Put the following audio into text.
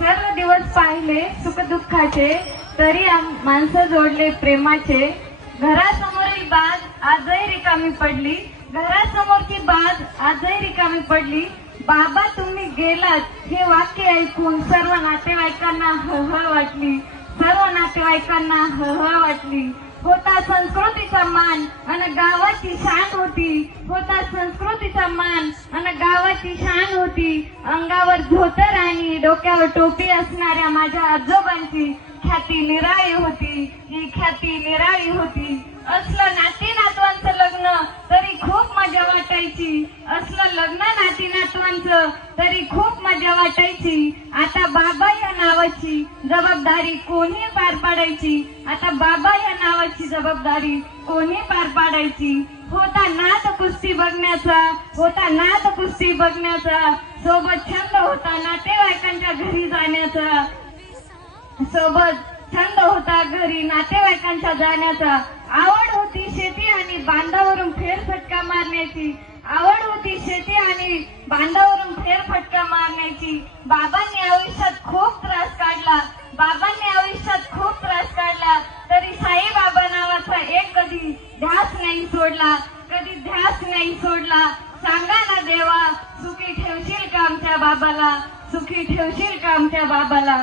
सर्व दिवस पाहिले सुखदुःखाचे, तरी माणसं जोडले प्रेमाचे. घरासमोरील बाज आजही रिकामी पडली, घरासमोरची बाज आजही रिकामी पडली. बाबा तुम्ही गेलात हे वाक्य ऐकून सर्व नातेवाईकांना हळहळ वाटली, सर्व नातेवाईकांना हळहळ वाटली. होता संस्कृतीचा मान आणि गावाची शान होती, होता संस्कृतीचा मान आणि गावाची शान होती. अंगावर धोतर आणि डोक्यावर टोपी असणाऱ्या माझ्या आजोबांची ख्याती निराळी होती, ही ख्याती निराळी होती. असलं नाती नातवांचं लग्न तरी खूप मजा वाटायची, असलं लग्न नाती नातवांचं तरी खूप मजा वाटायची. आता बाबा या नावाची जबाबदारी कोणी पार पाडायची, आता बाबा या नावाची जबाबदारी कोणी पार पाडायची. होता नाद कुस्ती बघण्याचा, होता नाद कुस्ती बघण्याचा. सोबत छंद होता नातेवाईकांच्या घरी जाण्याचा, सोबत छंद होता घरी नातेवाईकांच्या जाण्याचा. आवड होती शेती आणि बांधावरून फेरफटका मारण्याची, आवड होती शेती आणि बांधावरून फेरफटका मारण्याची. बाबांनी आयुष्यात खूप त्रास काढला, बाबांनी आयुष्यात खूप त्रास काढला, तरी साईबाबा नावाचा एक कधी ध्यास नाही सोडला, कधी ध्यास नाही सोडला. सांगा ना देवा सुखी ठेवशील का आमच्या बाबाला, सुखी ठेवशील का आमच्या बाबाला.